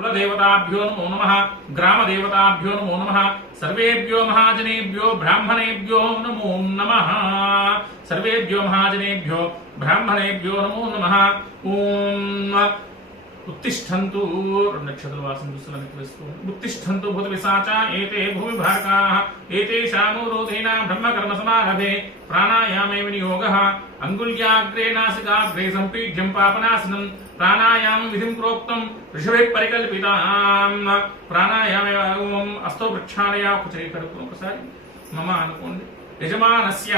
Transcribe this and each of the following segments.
कुलदेवताभ्यो नमो नमः ग्रामदेवताभ्यो नमो नमः सर्वेभ्यो महाजनेभ्यो ब्राह्मणेभ्यो नमो नमः सर्वेभ्यो महाजनेभ्यो ब्राह्मणेभ्यो नमो नमः ओम उत्तिष्ठन्तु उत्तिष्ठन्तु भूतपिशाचा एते भूमिभारकाः एतेषामूरोधेन ब्रह्मकर्मसमारभे प्राणायामे विनियोगः अंगुल्याग्रे नासिकाग्रे सम्पीड्यं पापनाशनं प्राणायाम विधिं प्रोक्तं ऋषिभिः परिकल्पितां प्राणायामे ओम अस्तो वृक्षालया कुचै करुतु प्रसारि मम अनुकोण्डि यजमानस्य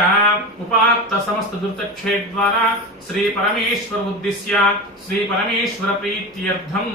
उपात्त समस्त दुर्तक्षे द्वारा श्री परमेश्वर उद्दिश्य श्री परमेश्वर प्रीत्यर्थम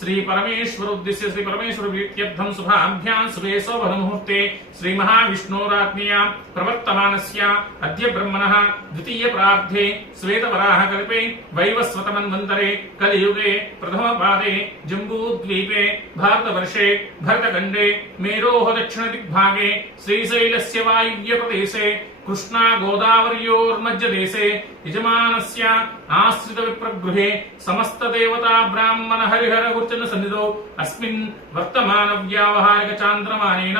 श्री परमेश्वर उद्दिश्य श्री परमेश्वर प्रीत्यर्थम शुभाभ्यां शुभे शोभन मुहूर्ते श्री महाविष्णोराज्ञया प्रवर्तमानस्य अद्य ब्रह्मणः द्वितीय प्रार्थे श्वेतवराह कल्पे वैवस्वतमन्वन्तरे कलियुगे प्रथम पादे जम्बूद्वीपे भारतवर्षे भरतखण्डे मेरोः दक्षिणदिग्भागे श्रीशैलस्य वायव्य प्रदेशे कृष्णा गोदावर्योर्मध्यदेशे यजमानस्य आश्रित विप्रगृहे समस्त देवता ब्राह्मण हरिहर गुर्जन सन्निधौ अस्मिन् वर्तमान व्यावहारिक चान्द्रमानेन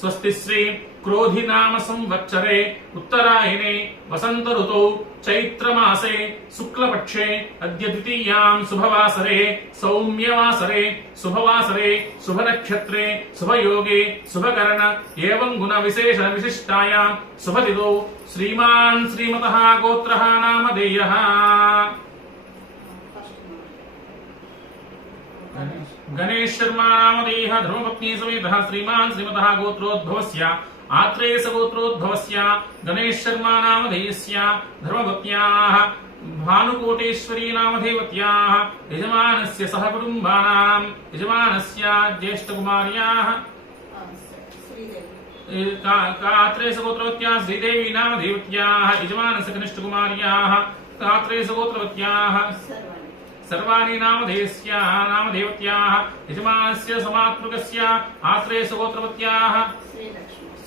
स्वस्ति श्री क्रोधि नाम संवत्सरे उत्तरायणे वसंत ऋतौ चैत्र मासे शुक्लपक्षे अद्य द्वितीयां शुभवासरे सौम्यवासरे शुभवासरे शुभनक्षत्रे शुभयोगे शुभकरण एवं गुण विशेषण विशिष्टायां शुभतिथौ श्रीमान् श्रीमतः गोत्रः नामधेयः गणेश शर्मा नामधेयः धर्मपत्नी समेतः श्रीमान् श्रीमतः गोत्रोद्भवस्य आत्रेय गोत्रोद्भवस्य गणेश शर्मा नामधेयस्य धर्मपत्न्याः भानुकोटेश्वरी नामधेवत्याः यजमानस्य सहकुटुम्बानां यजमानस्य ज्येष्ठकुमार्याः आत्रेय गोत्रवत्याः श्रीदेवी नामधेवत्याः यजमानस्य कनिष्ठकुमार्याः आत्रेय गोत्रवत्याः सर्वाणि नामधेवत्याः यजमानस्य समात्मकस्य आत्रेय गोत्रवत्याः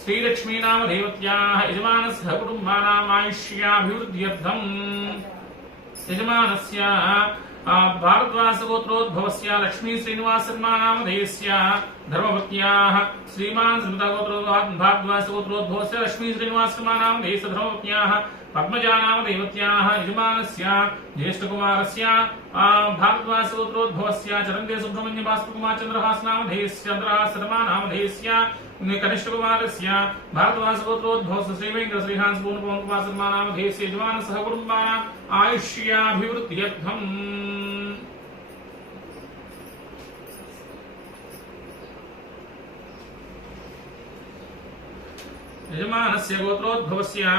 श्रीलक्ष्मी नामधेवत्याः यजमानस्य कुटुम्बानाम् आयुष्याभिवृद्ध्यर्थम् यजमानस्य भारद्वाज गोत्रोद्भवस्य लक्ष्मी श्रीनिवास शर्मा नामधेयस्य धर्मपत्न्याः श्रीमान् श्रीमता भारद्वाज गोत्रोद्भवस्य लक्ष्मी श्रीनिवास शर्मा नामधेयस्य धर्मपत्न्याः पद्मजा नामधेवत्याः यजमानस्य ज्येष्ठकुमारस्य भारद्वाज गोत्रोद्भवस्य चरन्ते सुब्रह्मण्य भास्करकुमार चन्द्रहास नामधेयस्य चन्द्रहास शर्मा नामधेयस्य कनिष्ठकुमारस्य भारद्वाज गोत्रोद्भवस्य श्रीवेंकट श्रीहांस पूर्णपवन कुमार शर्मा नामधेयस्य यजमान सहकुटुम्बानाम् आयुष्याभिवृद्ध्यर्थम् यजमानस्य गोत्रोद्भवस्य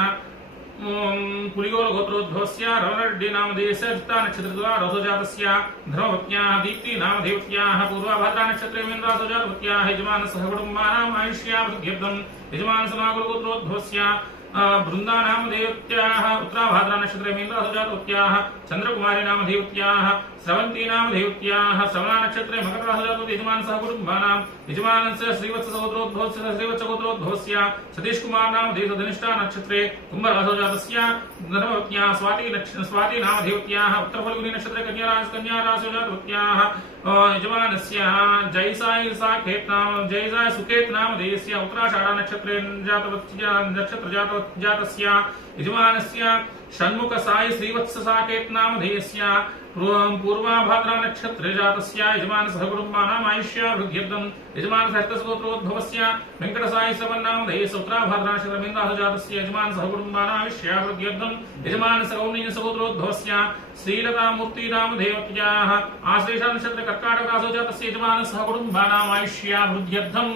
पुलिगोल गोत्रोद्भवस्य रवणरेड्डी नामधेयस्य चित्ता नक्षत्रद्वारा रसोजातस्य धर्मपत्न्याः दीप्ति नामधेवत्याः पूर्वाभाद्रा नक्षत्रे रसोजातवत्याः यजमानस्य कुटुम्बानाम् आयुष्याभिवृद्ध्यर्थम् यजमानस्य गोत्रोद्भवस्य बृंदा नामधेवत्याः उत्तराभाद्रा नक्षत्रे रसोजातवत्याः चंद्रकुमारी नामधेवत्याः स्रवंती नामधेवत्याः श्रवणा नक्षत्रे मकर रसोजातवती यजमानस्य कुटुम्बानाम् यजमानस्य श्रीवत्स गोत्रोद्भवस्य सतीश कुमार नामधेयस्य धनिष्ठा नक्षत्रे कुंभ रसोजातस्य धर्मपत्न्याः स्वाति नामधेवत्याः उत्तरफल्गुनी नक्षत्रे कन्या रसोजातवत्याः यजमानस्य जयसाय सुकेत नामधेयस्य उत्तराषाढ़ा नक्षत्रे जातस्य यजमानस्य षण्मुख साई श्रीवत्स साकेत नामधेयस्य पूर्वाभाद्रा नक्षत्रे जातस्य यजमानस्य कुटुम्बानाम् आयुष्याभिवृद्ध्यर्थम् यजमानस्य हस्तगोत्रोद्भवस्य वेंकटसाई श्रवण नामधेयस्य उत्तराभाद्रा नक्षत्रे जातस्य यजमानस्य कुटुम्बानाम् आयुष्याभिवृद्ध्यर्थम् यजमानस्य गौण्यस्य गोत्रोद्भवस्य श्रीलतामूर्ति नामधेवत्याः आश्लेषा नक्षत्रे कर्काटक जातस्य यजमानस्य कुटुम्बानाम् आयुष्याभिवृद्ध्यर्थम्